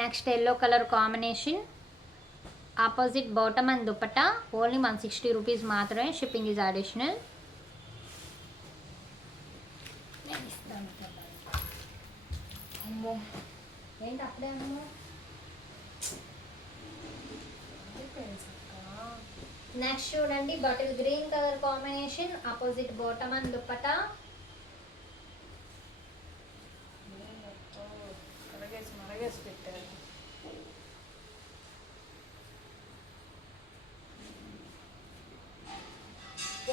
Next yellow colour combination. Opposite bottom and dupatta. Only one sixty rupees మాత్రమే shipping is additional. ఏంటి అప్పుడే next చూడండి bottle green colour combination opposite bottom and dupatta. వేసి పెట్టారు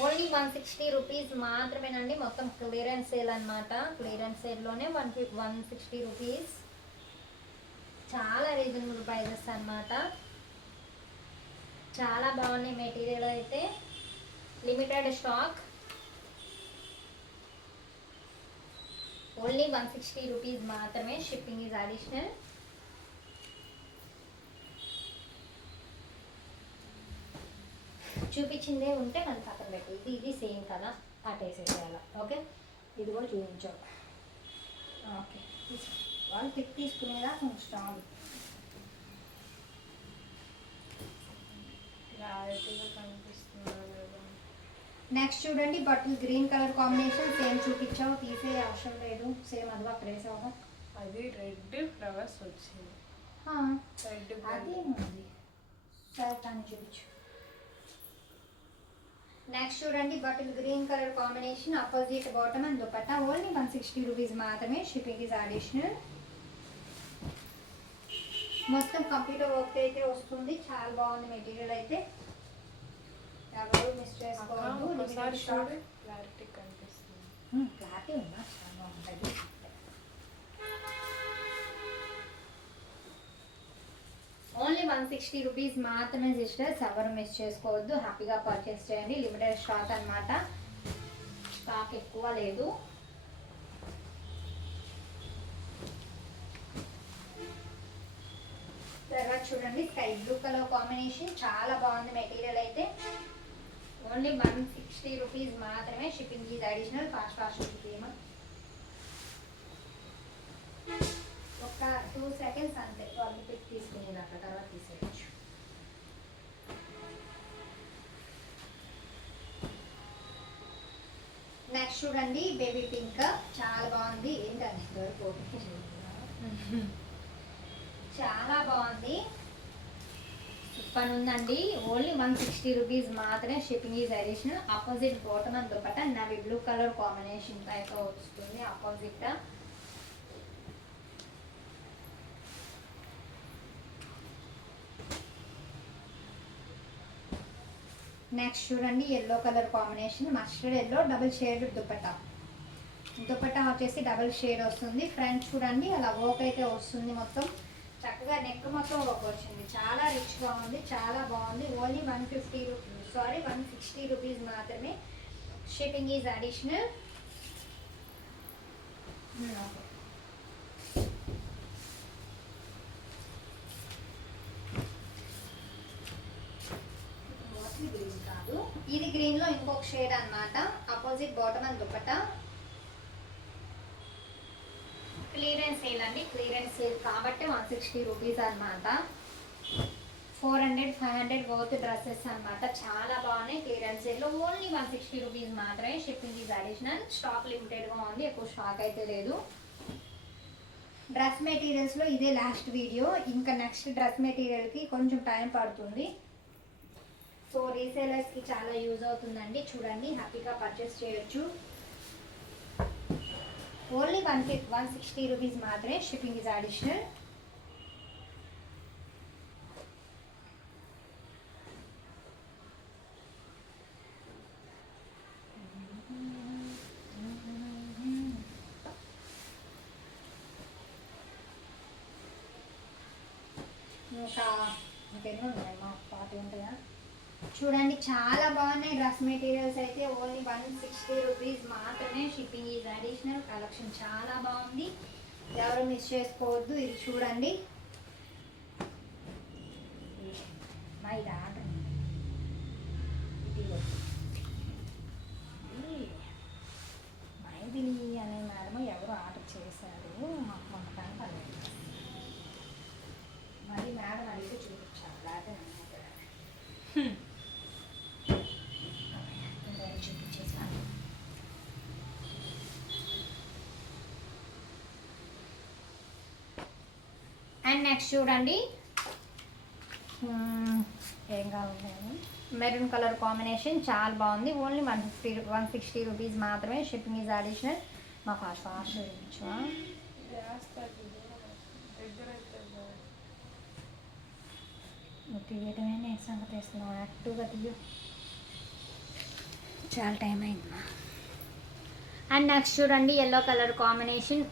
only one sixty rupees మాత్రమేనండి. మొత్తం clearance sale అనమాట clearance సేల్లోనే వన్ ఫి వన్ సిక్స్టీ రూపీస్ చాలా రీజనబుల్ ప్రైజెస్ అన్నమాట. చాలా బాగున్నాయి మెటీరియల్ అయితే. Limited stock only one sixty rupees మాత్రమే. షిప్పింగ్ ఈజ్ అడిషనల్ చూపించిందే ఉంటే మనం పక్కన పెట్టు. ఇది ఇది సేమ్ కదా. అటేసేసేయాల ఓకే? ఇది కూడా చూపించావు ఓకే. వాళ్ళు పిక్ తీసుకునేదా కదా నెక్స్ట్ చూడండి బట్టలు గ్రీన్ కలర్ కాంబినేషన్ సేమ్ చూపించావు తీసే అవసరం లేదు. సేమ్ అది అక్కడ వేసావు అది రెడ్ ఫ్లవర్స్ వచ్చింది. రెడ్ అది ఉంది. సరే దాన్ని చూపించు. నెక్స్ట్ చూడండి బట్టలు green colour combination opposite bottom and dupatta only one sixty rupees మాత్రమే షిప్పింగ్ ఇస్ అడిషనల్ మొత్తం కంప్యూటర్ వర్క్ అయితే వస్తుంది చాలా బాగుంది మెటీరియల్ అయితే. ఎవరు మిస్ చేసుకోవద్దు క్లారిటీ ఉందా? చాలా బాగుంటుంది ఓన్లీ వన్ సిక్స్టీ రూపీస్ మాత్రమే సిస్టర్ ఎవరు మిస్ చేసుకోవద్దు హ్యాపీగా పర్చేస్ చేయండి లిమిటెడ్ స్టాక్ అన్నమాట. స్టాక్ ఎక్కువ లేదు. తర్వాత చూడండి స్కై బ్లూ కలర్ కాంబినేషన్ చాలా బాగుంది మెటీరియల్ అయితే. ఓన్లీ వన్ సిక్స్టీ రూపీస్ మాత్రమే shipping is additional fast fast shipping two seconds అంతే. వాళ్ళు పిక్ తీసుకునేదాకా తర్వాత తీసేయచ్చు. నెక్స్ట్ చూడండి బేబీ పింక్ చాలా బాగుంది. ఏంటండి చాలా బాగుంది. సూపర్ ఉందండి ఓన్లీ వన్ సిక్స్టీ రూపీస్ మాత్రమే shipping is additional opposite bottom and dupatta navy blue colour combination type వస్తుంది. ఆపోజిట్ నెక్స్ట్ చూడండి yellow colour combination mustard yellow double shade dupatta dupatta వచ్చేసి డబుల్ షేడ్ వస్తుంది. ఫ్రంట్ చూడండి అలా work అయితే వస్తుంది మొత్తం. చక్కగా నెక్ మొత్తం వర్క్ వచ్చింది. చాలా రిచ్గా ఉంది చాలా బాగుంది. Only one fifty rupees sorry one sixty rupees మాత్రమే. షిప్పింగ్ ఈజ్ అడిషనల్ ఓకే కాదు ఇది గ్రీన్లో ఇంకొక షేడ్ అన్నమాట. Opposite bottom and dupatta clearance sale అండి. క్లియరెన్స్ సేల్ కాబట్టి వన్ సిక్స్టీ రూపీస్ అనమాట four hundred five hundred worth dresses అన్నమాట. చాలా బాగున్నాయి క్లియరెన్స్ సేల్లో ఓన్లీ వన్ సిక్స్టీ రూపీస్ మాత్రమే షిప్పింగ్ ఈజ్ అడిషనల్ స్టాక్ లిమిటెడ్గా ఉంది. ఎక్కువ స్టాక్ అయితే లేదు. డ్రెస్ మెటీరియల్స్లో ఇదే లాస్ట్ వీడియో ఇంకా నెక్స్ట్ డ్రెస్ మెటీరియల్కి కొంచెం టైం పడుతుంది. రీసేలర్స్కి చాలా యూజ్ అవుతుందండి. చూడండి హ్యాపీగా పర్చేస్ చేయొచ్చు. ఓన్లీ వన్ ఫిఫ్ వన్ సిక్స్టీ రూపీస్ మాత్రమే షిప్పింగ్ ఇస్ అడిషనల్ ఇంకా ఇంకెన్నో ఉన్నాయమ్మా పాతి ఉంటాయా చూడండి చాలా బాగున్నాయి డ్రెస్ మెటీరియల్స్ అయితే. ఓన్లీ వన్ సిక్స్టీ రూపీస్ మాత్రమే షిప్పింగ్ ఈజ్ అడిషనల్. కలెక్షన్ చాలా బాగుంది. ఎవరు మిస్ చేసుకోవద్దు. ఇది చూడండి. ఇది ఆర్డర్. ఇది అనే మేడం ఎవరు ఆర్డర్ చేశారు? నెక్స్ట్ చూడండి. ఏం కావాలి మెరూన్ కలర్ కాంబినేషన్ చాలా బాగుంది. Only one fifty one sixty rupees మాత్రమే షిప్పింగ్ ఈజ్ అడిషనల్ మా ఫాస్ట్ ఫాస్ట్ చూపించు తీయటమే నేను సంగతి వేస్తున్నావు యాక్టివ్గా తీయు. చాలా టైం అయింది అండ్ నెక్స్ట్ చూడండి yellow colour combination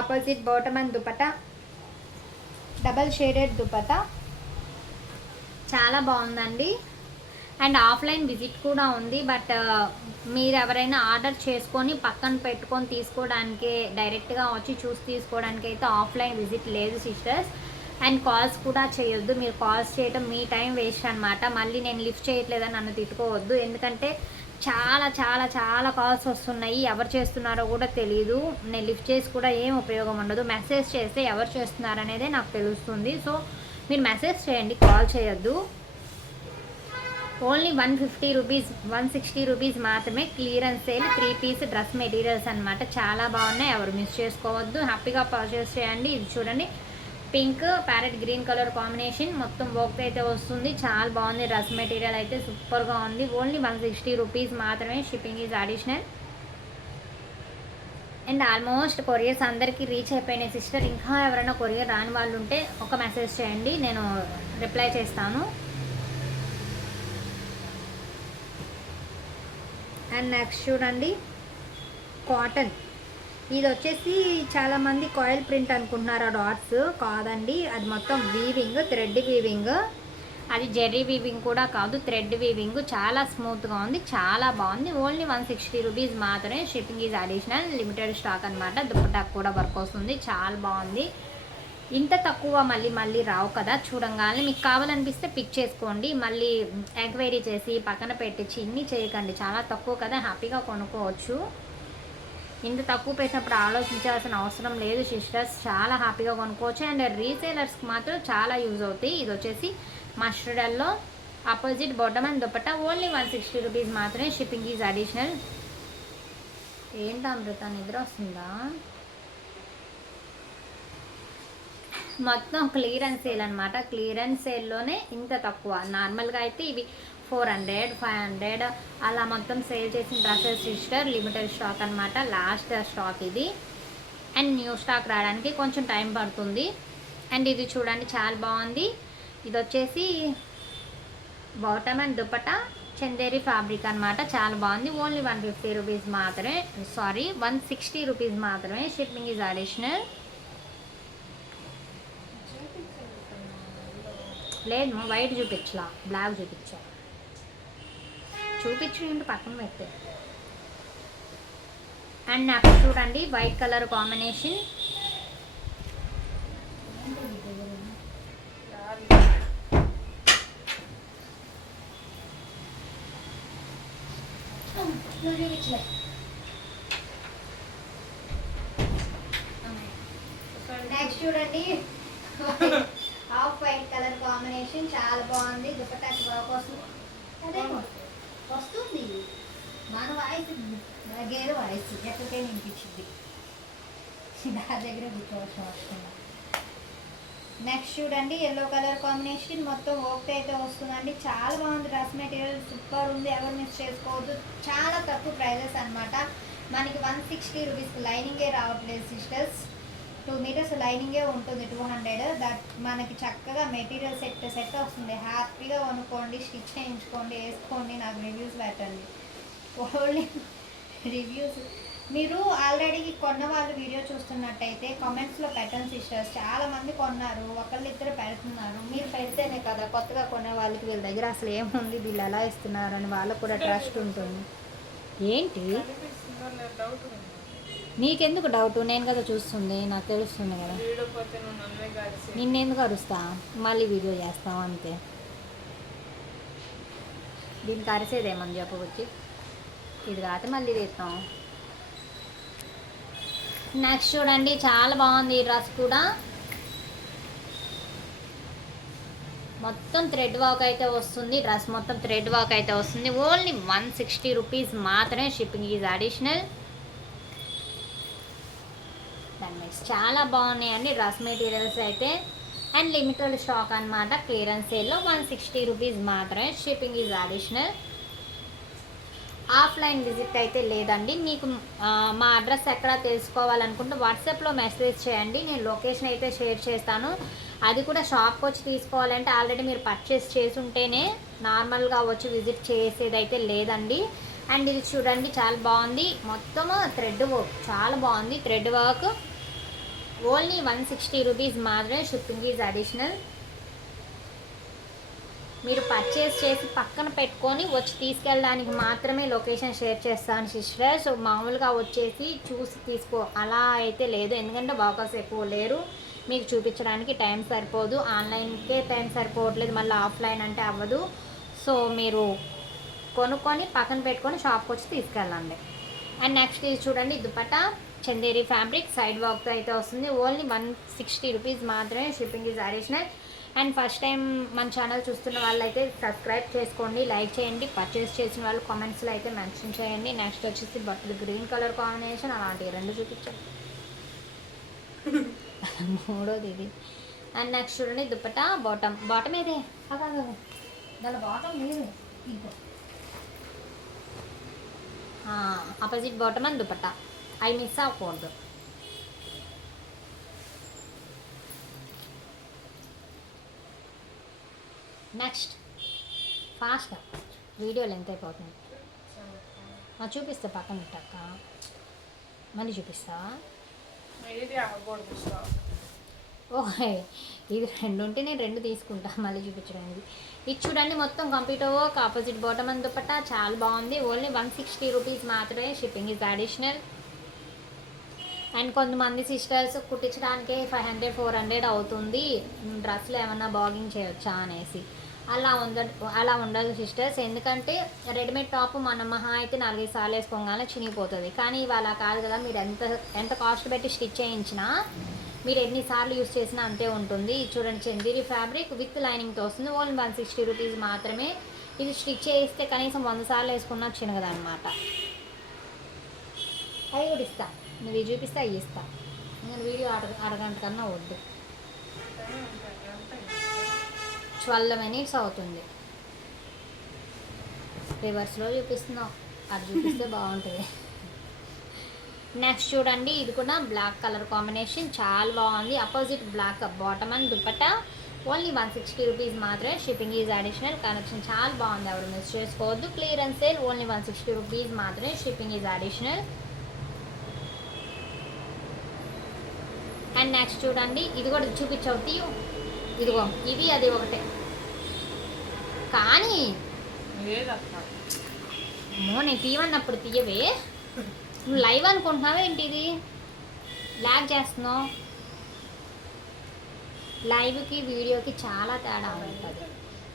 opposite bottom and dupatta double shaded dupatta. చాలా బాగుందండి. అండ్ ఆఫ్లైన్ విజిట్ కూడా ఉంది బట్ మీరు ఎవరైనా ఆర్డర్ చేసుకొని పక్కన పెట్టుకొని తీసుకోవడానికి డైరెక్ట్గా వచ్చి చూసి తీసుకోవడానికి అయితే ఆఫ్లైన్ విజిట్ లేదు సిస్టర్స్. అండ్ కాల్స్ కూడా చేయొద్దు మీరు కాల్స్ చేయడం మీ టైం వేస్ట్ అనమాట మళ్ళీ నేను లిఫ్ట్ చేయట్లేదని నన్ను తిట్టుకోవద్దు. ఎందుకంటే చాలా చాలా చాలా కాల్స్ వస్తున్నాయి. ఎవరు చేస్తున్నారో కూడా తెలియదు నేను లిఫ్ట్ చేసి కూడా ఏం ఉపయోగం ఉండదు. మెసేజ్ చేస్తే ఎవరు చేస్తున్నారు అనేదే నాకు తెలుస్తుంది. సో మీరు మెసేజ్ చేయండి. కాల్ చేయొద్దు. Only one fifty rupees one sixty rupees మాత్రమే clearance sale three piece dress materials అన్నమాట. చాలా బాగున్నాయి. ఎవరు మిస్ చేసుకోవద్దు. హ్యాపీగా పర్చేస్ చేయండి. ఇది చూడండి. Pink parrot green colour combination. మొత్తం వర్క్ అయితే వస్తుంది. చాలా బాగుంది. రస్ మెటీరియల్ అయితే సూపర్గా ఉంది. ఓన్లీ వన్ సిక్స్టీ రూపీస్ మాత్రమే shipping is additional and almost couriers అందరికీ రీచ్ అయిపోయినాయి. సిస్టర్ ఇంకా ఎవరైనా కొరియర్ రాని వాళ్ళు ఉంటే ఒక మెసేజ్ చేయండి. నేను రిప్లై చేస్తాను. అండ్ నెక్స్ట్ చూడండి. కాటన్ ఇది వచ్చేసి చాలామంది కాయిల్ ప్రింట్ అనుకుంటున్నారు ఆ డాట్స్ కాదండి అది మొత్తం వీవింగ్ థ్రెడ్ వీవింగ్ అది జెర్రీ వీవింగ్ కూడా కాదు థ్రెడ్ వీవింగ్ చాలా స్మూత్గా ఉంది చాలా బాగుంది. ఓన్లీ వన్ సిక్స్టీ రూపీస్ మాత్రమే shipping is additional limited stock అనమాట దుప్పటాకు కూడా వర్క్ వస్తుంది చాలా బాగుంది. ఇంత తక్కువ మళ్ళీ మళ్ళీ రావు కదా చూడంగానే మీకు కావాలనిపిస్తే పిక్ చేసుకోండి. మళ్ళీ ఎంక్వైరీ చేసి పక్కన పెట్టించి ఇన్ని చేయకండి. చాలా తక్కువ కదా హ్యాపీగా కొనుక్కోవచ్చు. ఇంత తక్కువ పెట్టినప్పుడు ఆలోచించాల్సిన అవసరం లేదు సిస్టర్స్. చాలా హ్యాపీగా కొనుక్కోవచ్చు. అండ్ రీసేలర్స్కి మాత్రం చాలా యూజ్ అవుతాయి. ఇది వచ్చేసి మస్టర్డల్లో opposite bottom and dupatta only one sixty rupees మాత్రమే షిప్పింగ్ ఈజ్ అడిషనల్. ఏంటి అమృత? నిద్ర వస్తుందా? మొత్తం క్లియరెన్స్ సేల్ అనమాట క్లియరెన్స్ సేల్లోనే ఇంత తక్కువ. నార్మల్గా అయితే ఇవి ఫోర్ హండ్రెడ్ ఫైవ్ హండ్రెడ్ అలా మొత్తం సేల్ చేసిన డ్రెస్సెస్ సిస్టర్ లిమిటెడ్ స్టాక్ అనమాట లాస్ట్ స్టాక్ ఇది. అండ్ న్యూ స్టాక్ రావడానికి కొంచెం టైం పడుతుంది. అండ్ ఇది చూడండి చాలా బాగుంది. ఇది వచ్చేసి bottom and dupatta Chanderi fabric అనమాట చాలా బాగుంది. ఓన్లీ వన్ ఫిఫ్టీ రూపీస్ మాత్రమే. సారీ వన్ సిక్స్టీ రూపీస్ మాత్రమే. Shipping is additional. లేదు వైట్ చూపించలా. బ్లాక్ చూపించా చూపించు పక్కన పెట్టే. అండ్ నాకు చూడండి వైట్ కలర్ కాంబినేషన్ రాదు. చూపించలే నెక్స్ట్ చూడండి ఆఫ్ వైట్ కలర్ కాంబినేషన్ చాలా బాగుంది దుపట్టాకి బాగా వస్తుంది అదే వస్తుంది మన వాయిస్ గేదె వాయిస్ ఎక్కడికైనా వినిపించింది నా దగ్గర కూర్చోవలసిన అవసరం నెక్స్ట్ చూడండి ఎల్లో కలర్ కాంబినేషన్ మొత్తం ఓకే అయితే వస్తుందండి. చాలా బాగుంది డ్రెస్ మెటీరియల్ సూపర్ ఉంది. ఎవరు మిస్ చేసుకోవద్దు. చాలా తక్కువ ప్రైజెస్ అన్నమాట. మనకి వన్ సిక్స్టీ రూపీస్ లైనింగే రావట్లేదు సిస్టర్స్ టూ మీటర్స్ లైనింగే ఉంటుంది టూ హండ్రెడ్ దట్ మనకి చక్కగా మెటీరియల్ సెట్ సెట్ వస్తుంది. హ్యాపీగా కొనుక్కోండి స్టిచ్ చేయించుకోండి వేసుకోండి. నాకు రివ్యూస్ పెట్టండి. ఓన్లీ రివ్యూస్ మీరు ఆల్రెడీ కొన్న వాళ్ళు వీడియో చూస్తున్నట్టయితే కామెంట్స్లో పెట్టండి సిస్టర్స్ చాలా మంది కొన్నారు ఒకళ్ళు ఇద్దరు పెడుతున్నారు. మీరు పెడితేనే కదా కొత్తగా కొనే వాళ్ళకి వీళ్ళ దగ్గర అసలు ఏముంది? వీళ్ళు ఎలా ఇస్తున్నారు అని వాళ్ళకు కూడా ట్రస్ట్ ఉంటుంది. ఏంటి? నీకెందుకు డౌట్ నేను కదా చూస్తుంది నాకు తెలుస్తుంది కదా. నిన్నెందుకు అరుస్తా? మళ్ళీ వీడియో చేస్తాం అంతే. దీనికి అరిసేదేమని చెప్పవచ్చు ఇది కాదు మళ్ళీ తీస్తాం. నెక్స్ట్ చూడండి చాలా బాగుంది ఈ డ్రెస్ కూడా. మొత్తం థ్రెడ్ వర్క్ అయితే వస్తుంది డ్రెస్ మొత్తం థ్రెడ్ వర్క్ అయితే వస్తుంది. ఓన్లీ వన్ సిక్స్టీ రూపీస్ మాత్రమే షిప్పింగ్ ఈజ్ అడిషనల్ టెన్ చాలా బాగున్నాయండి డ్రెస్ మెటీరియల్స్ అయితే. అండ్ లిమిటెడ్ స్టాక్ అనమాట క్లియరెన్స్ సేల్లో వన్ సిక్స్టీ రూపీస్ మాత్రమే shipping is additional offline visit అయితే లేదండి. మీకు మా అడ్రస్ ఎక్కడ తెలుసుకోవాలనుకుంటే వాట్సాప్లో మెసేజ్ చేయండి. నేను లొకేషన్ అయితే షేర్ చేస్తాను. అది కూడా షాప్కి వచ్చి తీసుకోవాలంటే ఆల్రెడీ మీరు పర్చేస్ చేసి ఉంటేనే నార్మల్గా వచ్చి విజిట్ చేసేది అయితే లేదండి. అండ్ ఇది చూడండి చాలా బాగుంది. మొత్తము థ్రెడ్ వర్క్ చాలా బాగుంది thread work. Only one sixty rupees మాత్రమే షిప్పింగ్ ఈజ్ అడిషనల్. మీరు పర్చేస్ చేసి పక్కన పెట్టుకొని వచ్చి తీసుకెళ్ళడానికి మాత్రమే లొకేషన్ షేర్ చేస్తాను సిస్టర్. సో మామూలుగా వచ్చేసి చూసి తీసుకో. అలా అయితే లేదు. ఎందుకంటే వర్కర్స్ ఎక్కువ లేరు. మీకు చూపించడానికి టైం సరిపోదు. ఆన్లైన్కే టైం సరిపోవట్లేదు. మళ్ళీ ఆఫ్లైన్ అంటే అవ్వదు. సో మీరు కొనుక్కొని పక్కన పెట్టుకొని షాప్కి వచ్చి తీసుకెళ్ళండి. అండ్ నెక్స్ట్ ఇది చూడండి దుపట్టా చందేరి ఫ్యాబ్రిక్ సైడ్ వాక్తో అయితే వస్తుంది. ఓన్లీ వన్ సిక్స్టీ రూపీస్ మాత్రమే shipping is additional and first time మన ఛానల్ చూస్తున్న వాళ్ళైతే సబ్స్క్రైబ్ చేసుకోండి లైక్ చేయండి పర్చేస్ చేసిన వాళ్ళు కామెంట్స్లో అయితే మెన్షన్ చేయండి. నెక్స్ట్ వచ్చేసి బట్టలు గ్రీన్ కలర్ కాంబినేషన్ అలాంటివి రెండు చూపించండి. మూడోది ఇది. అండ్ నెక్స్ట్ చూడండి దుప్పట బాటమ్ బాటమ్ ఏదే? అదే దాని బాటమ్ లేదు. ఇంకో ఆపోజిట్ బాటమ్ అండ్ దుపట్టా అవి మిస్ అవ్వకూడదు నెక్స్ట్ ఫాస్ట్గా వీడియో లెంత్ అయిపోతుంది. ఆ, చూపిస్తా పక్కన పెట్టాక మళ్ళీ చూపిస్తా. ఓకే. ఇది రెండు ఉంటే నేను రెండు తీసుకుంటా. మళ్ళీ చూపించడానికి ఇది చూడండి మొత్తం కంప్యూటర్ వర్క్ ఆపోజిట్ బాటమ్ అని దుపట్టా. చాలా బాగుంది. ఓన్లీ వన్ సిక్స్టీ రూపీస్ మాత్రమే షిప్పింగ్ ఇస్ అడిషనల్ అండ్ కొంతమంది సిస్టర్స్ కుట్టించడానికి ఫైవ్ హండ్రెడ్ ఫోర్ హండ్రెడ్ అవుతుంది. డ్రెస్సులు ఏమన్నా బాగింగ్ చేయొచ్చా అనేసి. అలా ఉండ అలా ఉండదు సిస్టర్స్. ఎందుకంటే రెడీమేడ్ టాప్ మన మహా అయితే నాలుగైదు సార్లు వేసుకోగానే చినిగిపోతుంది. కానీ ఇవాళ కాదు కదా మీరు ఎంత ఎంత కాస్ట్ పెట్టి స్టిచ్ చేయించినా మీరు ఎన్నిసార్లు యూస్ చేసినా అంతే ఉంటుంది. ఇది చూడండి చందేరి ఫ్యాబ్రిక్ విత్ లైనింగ్తో వస్తుంది. ఓన్లీ వన్ సిక్స్టీ రూపీస్ మాత్రమే. ఇది స్టిచ్ చేయిస్తే కనీసం వంద సార్లు వేసుకున్నా చినగదనమాట అవి కూడా ఇస్తా. నువ్వు చూపిస్తే అవి ఇస్తా. నేను వీడియో అడగ అరగంట కన్నా వద్దు. ట్వెల్వ్ మినిట్స్ అవుతుంది రివర్స్లో చూపిస్తున్నావు. అది చూపిస్తే బాగుంటుంది. నెక్స్ట్ చూడండి ఇది కూడా బ్లాక్ కలర్ కాంబినేషన్. చాలా బాగుంది. Opposite black bottom and dupatta only one sixty rupees మాత్రమే. Shipping is additional. కనెక్షన్ చాలా బాగుంది. ఎవరు మిస్ చేసుకోవద్దు. Clearance sale only one sixty rupees మాత్రమే. Shipping is additional. And next చూడండి ఇది కూడా చూపించవు తీయు. ఇదిగో ఇది అది ఒకటే. కానీ అమ్మో నేను తీయమన్నప్పుడు తీయవే. నువ్వు లైవ్ అనుకుంటున్నావా ఏంటి ఇది లాగ్ చేస్తున్నావు లైవ్కి వీడియోకి చాలా తేడా ఉంటుంది.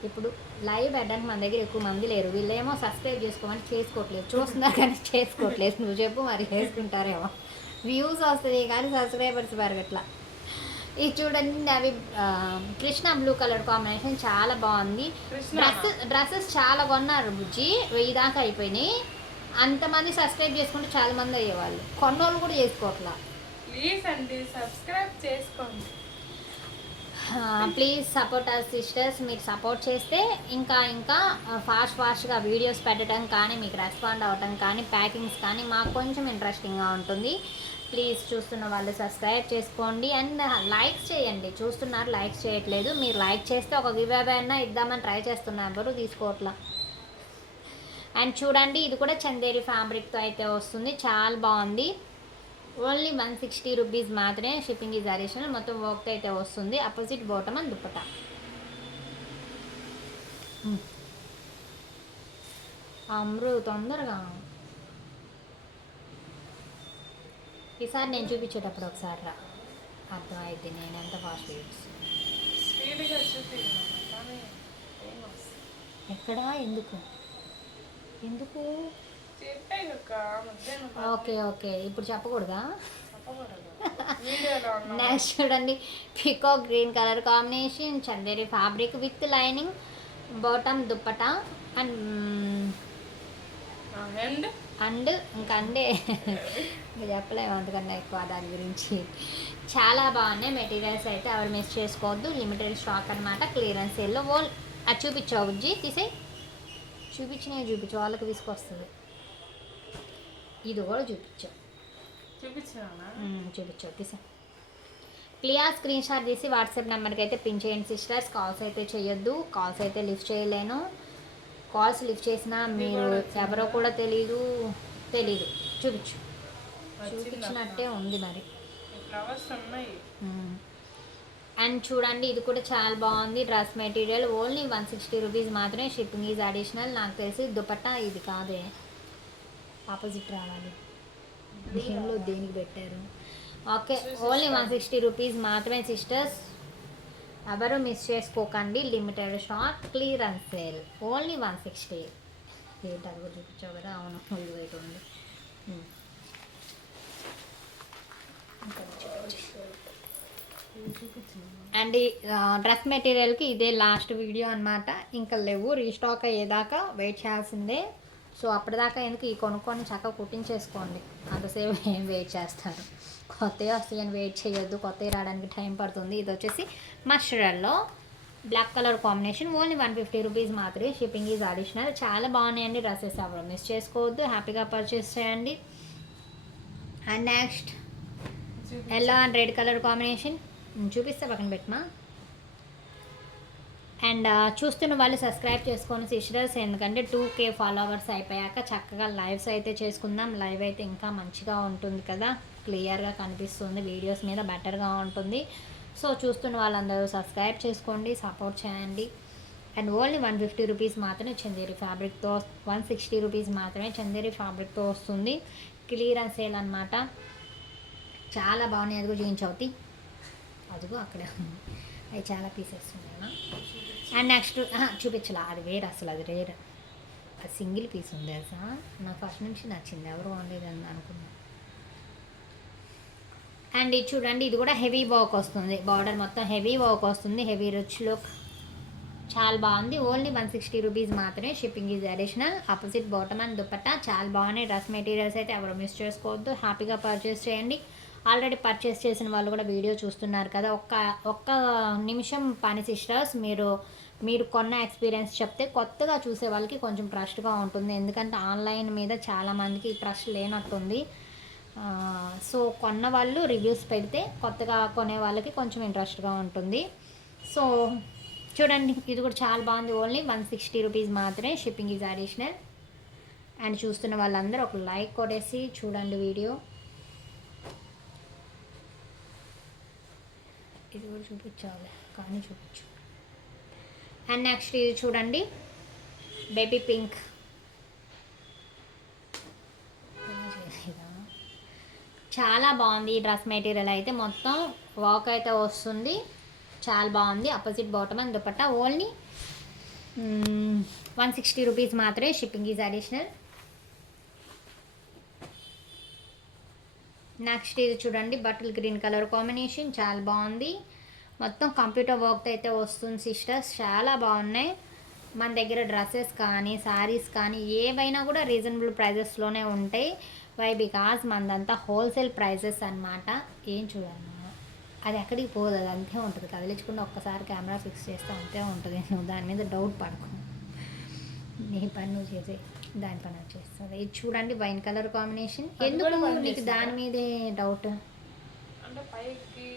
ఇప్పుడు లైవ్ పెట్టడానికి మన దగ్గర ఎక్కువ మంది లేరు. వీళ్ళేమో సబ్స్క్రైబ్ చేసుకోమని చేసుకోవట్లేదు. చూస్తున్నారు కానీ చేసుకోవట్లేదు. నువ్వు చెప్పు మరి చేసుకుంటారేమో. వ్యూస్ వస్తుంది కానీ సబ్స్క్రైబర్స్ పెరగట్లా. ఇది చూడండి అవి కృష్ణ బ్లూ కలర్ కాంబినేషన్ చాలా బాగుంది. కృష్ణ. డ్రెస్ డ్రెస్సెస్ చాలా కొన్నారు బుజ్జి. వెయ్యి దాకా అయిపోయినాయి. అంతమంది సబ్స్క్రైబ్ చేసుకుంటే చాలా మంది అయ్యేవాళ్ళు. కొన్నోళ్ళు కూడా చేసుకోవట్లా. ప్లీజ్ అండి సబ్స్క్రైబ్ చేసుకోండి. ప్లీజ్ సపోర్ట్ అస్ సిస్టర్స్ మీరు సపోర్ట్ చేస్తే ఇంకా ఇంకా ఫాస్ట్ ఫాస్ట్గా వీడియోస్ పెట్టడం కానీ మీకు రెస్పాండ్ అవ్వటం కానీ ప్యాకింగ్స్ కానీ మాకు కొంచెం ఇంట్రెస్టింగ్గా ఉంటుంది. ప్లీజ్ చూస్తున్న వాళ్ళు సబ్స్క్రైబ్ చేసుకోండి. అండ్ లైక్స్ చేయండి. చూస్తున్నారు లైక్స్ చేయట్లేదు. మీరు లైక్ చేస్తే ఒక గివ్ అవే ఇద్దామని ట్రై చేస్తున్నారు ఎవరు తీసుకోవట్లా. అండ్ చూడండి ఇది కూడా చందేరి ఫ్యాబ్రిక్తో అయితే వస్తుంది. చాలా బాగుంది. ఓన్లీ వన్ సిక్స్టీ రూపీస్ మాత్రమే షిప్పింగ్ ఈజ్ అడిషనల్ మొత్తం వర్క్ అయితే వస్తుంది. అపోజిట్ బాటమ్ అండ్ దుప్పట అమ్రు తొందరగా. ఈసారి నేను చూపించేటప్పుడు ఒకసారి రా. అర్థమైంది నేను ఎంత ఫాస్ట్ ఎక్కడా? ఎందుకు? ఎందుకు? Okay okay. ఇప్పుడు చెప్పకూడదా? నెక్స్ట్ చూడండి. Pico green colour combination Chanderi fabric with lining bottom dupatta and and and ఇంకా ఇంకా చెప్పలేము అంతకన్నా ఎక్కువ దాని గురించి. చాలా బాగున్నాయి మెటీరియల్స్ అయితే. ఎవరు మిస్ చేసుకోవద్దు. లిమిటెడ్ స్టాక్ అనమాట క్లియరెన్స్ సేల్లో ఓల్ అది చూపించావు బుజ్జి తీసే చూపించినవి చూపించు. వాళ్ళకి తీసుకొస్తుంది. ఇది కూడా చూపించానా చూపించావు? తీసే. క్లియర్ స్క్రీన్ షాట్ తీసి వాట్సాప్ నెంబర్కి అయితే పిన్ చేయండి సిస్టర్స్. కాల్స్ అయితే చేయొద్దు. కాల్స్ అయితే లిఫ్ట్ చేయలేను. కాల్స్ లిఫ్ట్ చేసినా మీరు ఎవరో కూడా తెలీదు. తెలీదు. చూపించు. చూపించినట్టే ఉంది మరి. అండ్ చూడండి ఇది కూడా చాలా బాగుంది. Dress material only one sixty rupees మాత్రమే. Shipping is additional. నాకు తెలిసి దుపట్టా ఇది కాదే. ఆపోజిట్ రావాలి. దేనిలో దేనికి పెట్టారు? Okay only one sixty rupees మాత్రమే సిస్టర్స్. ఎవరు మిస్ చేసుకోకండి limited short clearance sale. Only one sixty. ఏంటి అది కూడా చూపించావు కదా? అవును ఇది వైట్ ఉంది. అండ్ డ్రెస్ మెటీరియల్కి ఇదే లాస్ట్ వీడియో అన్నమాట. ఇంకా లేవు రీస్టాక్ అయ్యేదాకా వెయిట్ చేయాల్సిందే. సో అప్పటిదాకా ఎందుకు ఈ కొనుక్కొని చక్కగా కుట్టించేసుకోండి. అంతసేపు ఏం వెయిట్ చేస్తారు. కొత్తవి వస్తాయని వెయిట్ చేయొద్దు కొత్తవి రావడానికి టైం పడుతుంది. ఇది వచ్చేసి మస్టర్డ్లో black colour combination only one fifty rupees మాత్రమే షిప్పింగ్ ఈజ్ అడిషనల్ చాలా బాగున్నాయండి డ్రెస్సెస్ ఎవరు మిస్ చేసుకోవద్దు. హ్యాపీగా పర్చేస్ చేయండి. And next yellow and red colour combination చూపిస్తే పక్కన పెట్టమా? అండ్ చూస్తున్న వాళ్ళు సబ్స్క్రైబ్ చేసుకొని సిస్టర్స్. ఎందుకంటే టూ కే ఫాలోవర్స్ అయిపోయాక చక్కగా లైవ్స్ అయితే చేసుకుందాం. లైవ్ అయితే ఇంకా మంచిగా ఉంటుంది కదా. క్లియర్గా కనిపిస్తుంది. వీడియోస్ మీద బెటర్గా ఉంటుంది. సో చూస్తున్న వాళ్ళందరూ సబ్స్క్రైబ్ చేసుకోండి సపోర్ట్ చేయండి. And only one fifty rupees మాత్రమే చందేరి ఫ్యాబ్రిక్తో వన్ సిక్స్టీ రూపీస్ మాత్రమే చందేరి ఫ్యాబ్రిక్తో వస్తుంది. క్లియరెన్స్ సేల్ అనమాట చాలా బాగున్నాయి. అదిగో చూపించవుతి అదిగో అక్కడ ఉంది. అవి చాలా పీసెస్ ఉన్నాయా అండ్ నెక్స్ట్ చూపించలే. అది వేరు అసలు అది రేర్ అది సింగిల్ పీస్ ఉంది తెలుసా? నాకు ఫస్ట్ నుంచి నచ్చింది. ఎవరు బాగుండేదని అనుకున్నా. అండ్ ఇది చూడండి ఇది కూడా హెవీ వర్క్ వస్తుంది. బార్డర్ మొత్తం హెవీ వర్క్ వస్తుంది. హెవీ రిచ్ లుక్ చాలా బాగుంది. ఓన్లీ వన్ సిక్స్టీ రూపీస్ మాత్రమే shipping is additional opposite bottom and dupatta చాలా బాగున్నాయి. డ్రెస్ మెటీరియల్స్ అయితే ఎవరు మిస్ చేసుకోవద్దు. హ్యాపీగా పర్చేస్ చేయండి. ఆల్రెడీ పర్చేస్ చేసిన వాళ్ళు కూడా వీడియో చూస్తున్నారు కదా. ఒక్క ఒక్క నిమిషం పని సిస్టర్స్ మీరు మీరు కొన్న ఎక్స్పీరియన్స్ చెప్తే కొత్తగా చూసే వాళ్ళకి కొంచెం ట్రస్ట్గా ఉంటుంది. ఎందుకంటే ఆన్లైన్ మీద చాలామందికి ట్రస్ట్ లేనట్టుంది. సో కొన్న వాళ్ళు రివ్యూస్ పెడితే కొత్తగా కొనే వాళ్ళకి కొంచెం ఇంట్రెస్ట్గా ఉంటుంది. సో చూడండి ఇది కూడా చాలా బాగుంది. ఓన్లీ వన్ సిక్స్టీ రూపీస్ మాత్రమే షిప్పింగ్ ఈజ్ అడిషనల్ అండ్ చూస్తున్న వాళ్ళందరూ ఒక లైక్ కొట్టేసి చూడండి వీడియో. ఇది కూడా చూపించాలి. కానీ చూపించు. అండ్ నెక్స్ట్ ఇది చూడండి. బేబీ పింక్ చాలా బాగుంది ఈ డ్రెస్ మెటీరియల్ అయితే. మొత్తం వాక్ అయితే వస్తుంది. చాలా బాగుంది. Opposite bottom and dupatta only one sixty rupees మాత్రమే షిప్పింగ్ ఈజ్ అడిషనల్ నెక్స్ట్ ఇది చూడండి బట్టలు గ్రీన్ కలర్ కాంబినేషన్. చాలా బాగుంది. మొత్తం కంప్యూటర్ వర్క్ అయితే వస్తుంది సిస్టర్స్. చాలా బాగున్నాయి. మన దగ్గర డ్రెస్సెస్ కానీ శారీస్ కానీ ఏవైనా కూడా రీజనబుల్ ప్రైజెస్లోనే ఉంటాయి. వై? బికాస్ మనదంతా హోల్సేల్ ప్రైజెస్ అన్నమాట. ఏం చూడాలి అది ఎక్కడికి పోదు అది అంతే ఉంటుంది. కదిలించకుండా ఒక్కసారి కెమెరా ఫిక్స్ చేస్తే అంతే ఉంటుంది. నువ్వు దాని మీద డౌట్ పడకు. నీ పని నువ్వు చేసే దాని పని అది చేస్తుంది. ఇది చూడండి వైన్ కలర్ కాంబినేషన్. ఎందుకు చేస్తుందా? దాని మీదే డౌట్ అంటే పైకి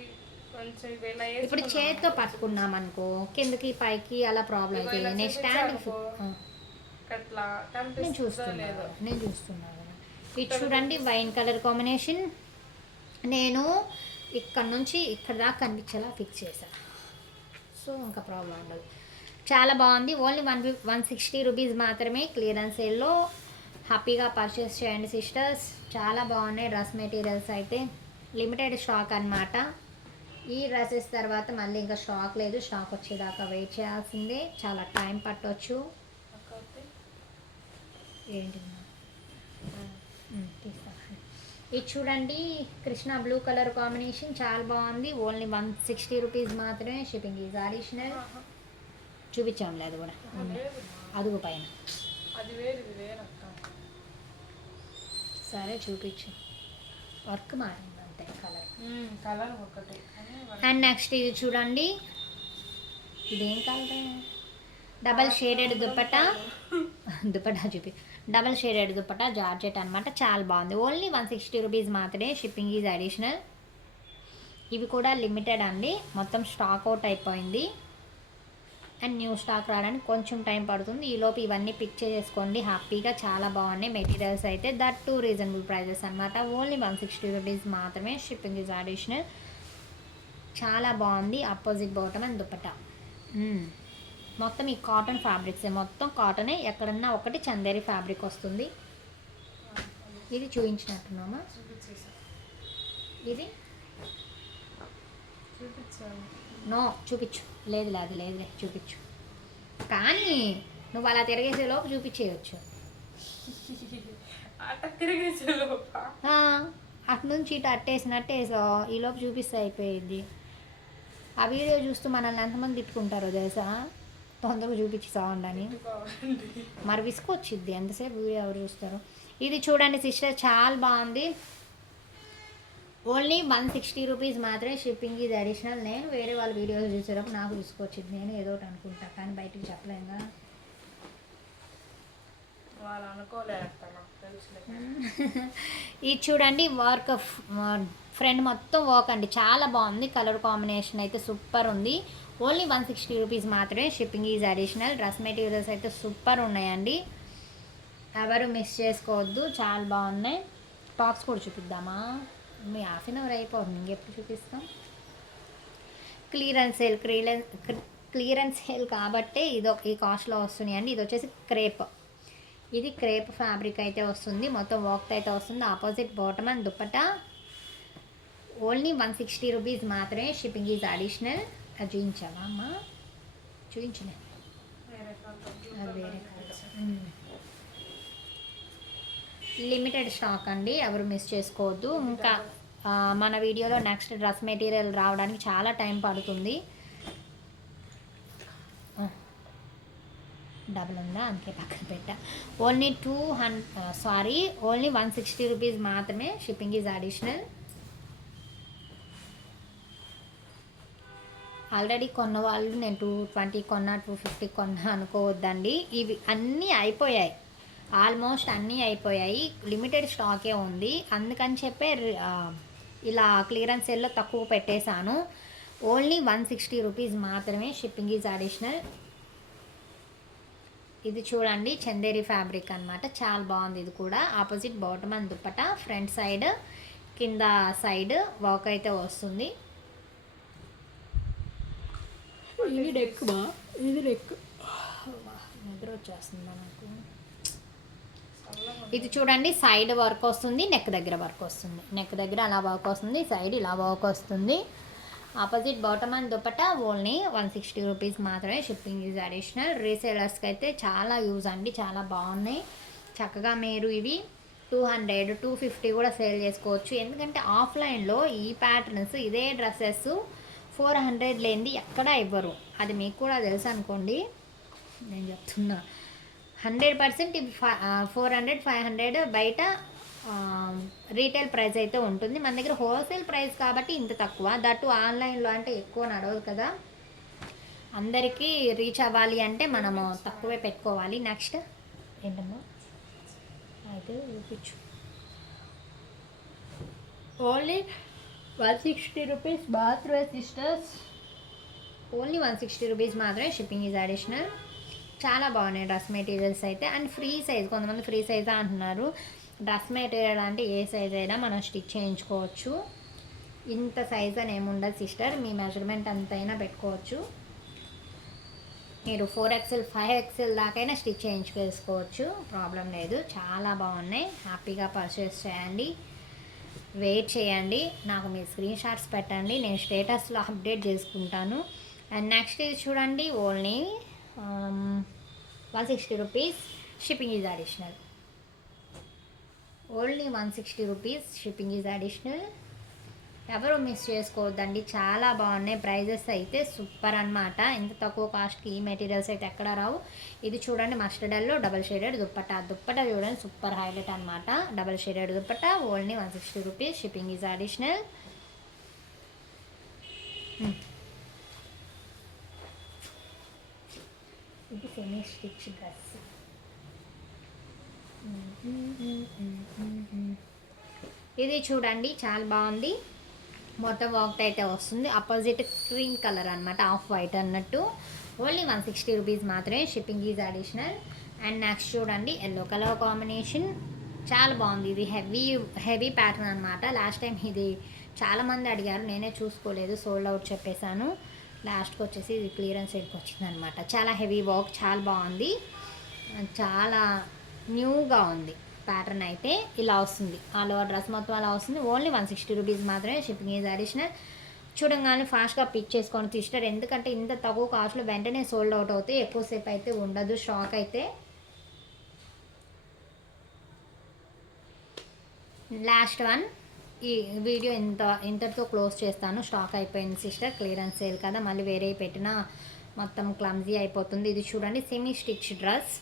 కొంచెం ఇవి ఇలా ఇప్పుడు చేతితో పట్టుకున్నాం అనుకో కిందకి పైకి అలా ప్రాబ్లం ఇలా నేను స్టాండ్ నేను కనిపిస్తుందో చూస్తున్నా. లేదో. నేను చూస్తున్నా కదా. ఇది చూడండి వైన్ కలర్ కాంబినేషన్. నేను ఇక్కడ నుంచి ఇక్కడ దాకా కనిపించేలా ఫిక్స్ చేశాను సో ఇంకా ప్రాబ్లం ఉండదు. చాలా బాగుంది. Only one one sixty rupees మాత్రమే క్లియరెన్స్ సేల్లో. హ్యాపీగా పర్చేస్ చేయండి సిస్టర్స్. చాలా బాగున్నాయి డ్రెస్ మెటీరియల్స్ అయితే. లిమిటెడ్ స్టాక్ అన్నమాట. ఈ డ్రెస్సెస్ తర్వాత మళ్ళీ ఇంకా స్టాక్ లేదు. స్టాక్ వచ్చేదాకా వెయిట్ చేయాల్సిందే. చాలా టైం పట్టవచ్చు ఏంటి? ఇది చూడండి కృష్ణ బ్లూ కలర్ కాంబినేషన్. చాలా బాగుంది. ఓన్లీ వన్ సిక్స్టీ రూపీస్ మాత్రమే షిప్పింగ్ ఈజ్ అడిషనల్ చూపించాం లేదు కూడా. అది వేరు అదుగు పైన సరే చూపించు. వర్క్ మారింది అంతే కలర్ కలర్ ఒకటి. అండ్ నెక్స్ట్ ఇది చూడండి. ఇదేం colour? Double shaded dupatta? Dupatta చూపి. డబల్ షేడెడ్ దుప్పట జార్జెట్ అనమాట చాలా బాగుంది. ఓన్లీ వన్ సిక్స్టీ రూపీస్ మాత్రమే షిప్పింగ్ ఈజ్ అడిషనల్. ఇవి కూడా లిమిటెడ్ అండి. మొత్తం స్టాక్ అవుట్ అయిపోయింది. అండ్ న్యూ స్టాక్ రావడానికి కొంచెం టైం పడుతుంది. ఈలోపు ఇవన్నీ పిక్ చేసుకోండి హ్యాపీగా చాలా బాగున్నాయి మెటీరియల్స్ అయితే. దట్ టూ రీజనబుల్ ప్రైజెస్ అనమాట ఓన్లీ వన్ సిక్స్టీ రూపీస్ మాత్రమే షిప్పింగ్ ఈజ్ అడిషనల్. చాలా బాగుంది. Opposite bottom and dupatta. మ్మ్. మొత్తం ఈ కాటన్ ఫ్యాబ్రిక్స్. మొత్తం కాటనే ఎక్కడన్నా ఒకటి చందేరి ఫ్యాబ్రిక్ వస్తుంది. ఇది చూపించినట్టున్నామా? ఇది? నో చూపించు. లేదు లేదు లేదులే చూపించు. కానీ నువ్వు అలా తిరిగేసే లోపు చూపించేయచ్చు. అటు నుంచి ఇటు అట్టేసినట్టేసో ఈ లోపు చూపిస్తే అయిపోయింది. ఆ వీడియో చూస్తూ మనల్ని ఎంతమంది తిట్టుకుంటారో తెలుసా? తొందరగా చూపించి అని. మరి విసుకొచ్చిద్ది ఎంతసేపు వీడియో ఎవరు చూస్తారు? ఇది చూడండి సిస్టర్ చాలా బాగుంది. ఓన్లీ వన్ సిక్స్టీ రూపీస్ మాత్రమే షిప్పింగ్ ఇది అడిషనల్. నేను వేరే వాళ్ళ వీడియోస్ చూసేటప్పుడు నాకు విసుకొచ్చింది నేను ఏదో ఒకటి అనుకుంటా కానీ బయటికి నాకు తెలుసులే. ఇది చూడండి వర్క్ ఫ్రెండ్ మొత్తం వర్క్ అండి. చాలా బాగుంది కలర్ కాంబినేషన్ అయితే సూపర్ ఉంది. ఓన్లీ వన్ సిక్స్టీ రూపీస్ మాత్రమే shipping is additional dress materials అయితే సూపర్ ఉన్నాయండి. ఎవరు మిస్ చేసుకోవద్దు చాలా బాగున్నాయి. టాప్స్ కూడా చూపిద్దామా? మీ హాఫ్ అన్ అవర్ అయిపోతుంది ఇంకెప్పుడు చూపిస్తాం. Clearance sale clearance clearance sale కాబట్టే ఇది ఈ కాస్ట్లో వస్తున్నాయి అండి. ఇది వచ్చేసి క్రేప్. ఇది క్రేప్ ఫ్యాబ్రిక్ అయితే వస్తుంది. మొత్తం వర్క్ అయితే వస్తుంది. Opposite bottom and dupatta only one sixty rupees మాత్రమే షిప్పింగ్ ఈజ్ అడిషనల్ అది చూపించావా అమ్మా? అది వేరే లిమిటెడ్ స్టాక్ అండి ఎవరు మిస్ చేసుకోవద్దు. ఇంకా మన వీడియోలో నెక్స్ట్ డ్రెస్ మెటీరియల్ రావడానికి చాలా టైం పడుతుంది. డబుల్ ఉందా? అందుకే పక్కన పెట్టా. Only two hun sorry only one sixty rupees మాత్రమే షిప్పింగ్ ఈజ్ అడిషనల్. ఆల్రెడీ కొన్న వాళ్ళు నేను టూ ట్వంటీ కొన్నా టూ ఫిఫ్టీ కొన్నా అనుకోవద్దండి. ఇవి అన్నీ అయిపోయాయి. ఆల్మోస్ట్ అన్నీ అయిపోయాయి. లిమిటెడ్ స్టాకే ఉంది. అందుకని చెప్పే ఇలా క్లియరెన్స్ సెల్లో తక్కువ పెట్టేశాను. ఓన్లీ వన్ సిక్స్టీ రూపీస్ మాత్రమే షిప్పింగ్ ఈజ్ అడిషనల్. ఇది చూడండి చందేరి ఫ్యాబ్రిక్ అన్నమాట. చాలా బాగుంది ఇది కూడా. Opposite bottom and dupatta front side కింద సైడ్ వర్క్ అయితే వస్తుంది. ఇది నెక్ బా? ఇది నెక్ నిద్ర వచ్చేస్తుందా నాకు? ఇది చూడండి సైడ్ వర్క్ వస్తుంది నెక్ దగ్గర వర్క్ వస్తుంది. నెక్ దగ్గర అలా వర్క్ వస్తుంది సైడ్ ఇలా వర్క్ వస్తుంది. Opposite bottom and dupatta only one sixty rupees మాత్రమే షిప్పింగ్ యూజ్ అడిషనల్. రీసేలర్స్కి అయితే చాలా యూజ్ అండి చాలా బాగున్నాయి. చక్కగా మీరు ఇవి టూ హండ్రెడ్ టూ ఫిఫ్టీ కూడా సేల్ చేసుకోవచ్చు. ఎందుకంటే ఆఫ్లైన్లో ఈ ప్యాటర్న్స్ ఇదే డ్రెస్సెస్ ఫోర్ హండ్రెడ్ లేనిది ఎక్కడా ఇవ్వరు. అది మీకు కూడా తెలుసు అనుకోండి. నేను చెప్తున్నా. హండ్రెడ్ పర్సెంట్ ఇవి ఫోర్ హండ్రెడ్ ఫైవ్ హండ్రెడ్ బయట రీటైల్ ప్రైస్ అయితే ఉంటుంది. మన దగ్గర హోల్సేల్ ప్రైస్ కాబట్టి ఇంత తక్కువ. దట్టు ఆన్లైన్లో అంటే ఎక్కువ నడవదు కదా. అందరికీ రీచ్ అవ్వాలి అంటే మనము తక్కువే పెట్టుకోవాలి. నెక్స్ట్ ఏంటమ్మా? అయితే చూపించు. ఓన్లీ వన్ సిక్స్టీ రూపీస్ మాత్రమే sisters. Only one sixty rupees మాత్రమే షిప్పింగ్ ఈజ్ అడిషనల్. చాలా బాగున్నాయి డ్రెస్ మెటీరియల్స్ అయితే. అండ్ ఫ్రీ సైజ్ కొంతమంది ఫ్రీ సైజ్ అంటున్నారు. డ్రెస్ మెటీరియల్ అంటే ఏ సైజ్ అయినా మనం స్టిచ్ చేయించుకోవచ్చు. ఇంత సైజ్ అని ఏముండదు సిస్టర్. మీ మెజర్మెంట్ అంతైనా పెట్టుకోవచ్చు. మీరు ఫోర్ ఎక్స్ఎల్ ఫైవ్ ఎక్స్ఎల్ దాకైనా స్టిచ్ చేయించుకేసుకోవచ్చు ప్రాబ్లం లేదు. చాలా బాగున్నాయి. హ్యాపీగా పర్చేస్ చేయండి. వెయిట్ చేయండి. నాకు మీ స్క్రీన్ షాట్స్ పెట్టండి. నేను స్టేటస్లో అప్డేట్ చేసుకుంటాను. అండ్ నెక్స్ట్ ఇది చూడండి only one sixty rupees shipping is additional only one sixty rupees shipping is additional ఎవరు మిస్ చేసుకోవద్దండి. చాలా బాగున్నాయి. ప్రైజెస్ అయితే సూపర్ అన్నమాట. ఇంత తక్కువ కాస్ట్కి ఈ మెటీరియల్స్ అయితే ఎక్కడ రావు. ఇది చూడండి మస్టర్డల్లో డబల్ షేడెడ్ దుప్పట దుప్పట చూడండి సూపర్ హైలైట్ అనమాట double shaded dupatta only one sixty rupees shipping is additional ఇది సెమీ స్టిచ్ డ్రెస్ ఇది చూడండి చాలా బాగుంది. మొత్తం వర్క్ అయితే వస్తుంది. అపోజిట్ క్రీమ్ కలర్ అనమాట ఆఫ్ వైట్ అన్నట్టు. ఓన్లీ వన్ సిక్స్టీ రూపీస్ మాత్రమే shipping is additional and next చూడండి ఎల్లో కలర్ కాంబినేషన్ చాలా బాగుంది. ఇది హెవీ హెవీ ప్యాటర్న్ అనమాట లాస్ట్ టైం ఇది చాలామంది అడిగారు నేనే చూసుకోలేదు సోల్డ్ అవుట్ చెప్పేశాను. లాస్ట్కి వచ్చేసి ఇది క్లియరెన్స్ సేల్కి వచ్చింది అనమాట చాలా హెవీ వర్క్ చాలా బాగుంది. చాలా న్యూగా ఉంది. ప్యాటర్న్ అయితే ఇలా వస్తుంది. ఆల్ ఓవర్ డ్రెస్ మొత్తం అలా వస్తుంది. ఓన్లీ వన్ సిక్స్టీ రూపీస్ మాత్రమే షిప్పింగ్ ఈజ్ అడిషనల్ చూడంగానే ఫాస్ట్గా పిక్ చేసుకొని తీసినారు ఎందుకంటే ఇంత తక్కువ కాస్ట్లో వెంటనే సోల్డ్ అవుట్ అవుతాయి. ఎక్కువసేపు అయితే ఉండదు. షాక్ అయితే. లాస్ట్ వన్ ఈ వీడియో ఇంత ఇంతటితో క్లోజ్ చేస్తాను. స్టాక్ అయిపోయింది సిస్టర్. క్లియరెన్స్ సేల్ కదా. మళ్ళీ వేరే పెట్టినా మొత్తం క్లమ్జీ అయిపోతుంది. ఇది చూడండి semi stitch dress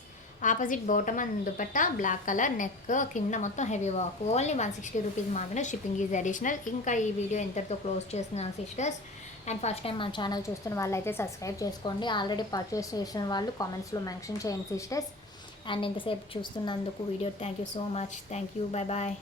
opposite bottom and dupatta black colour neck కింద మొత్తం heavy work only one sixty rupees మాత్రమే షిప్పింగ్ ఈజ్ అడిషనల్ ఇంకా ఈ వీడియో ఎంతటితో క్లోజ్ చేస్తున్నాను సిస్టర్స్ అండ్ ఫస్ట్ టైం మా ఛానల్ చూస్తున్న వాళ్ళైతే సబ్స్క్రైబ్ చేసుకోండి. ఆల్రెడీ పర్చేస్ చేసిన వాళ్ళు కామెంట్స్లో మెన్షన్ చేయండి సిస్టర్స్ అండ్ ఇంతసేపు చూస్తున్నందుకు video thank you so much thank you bye bye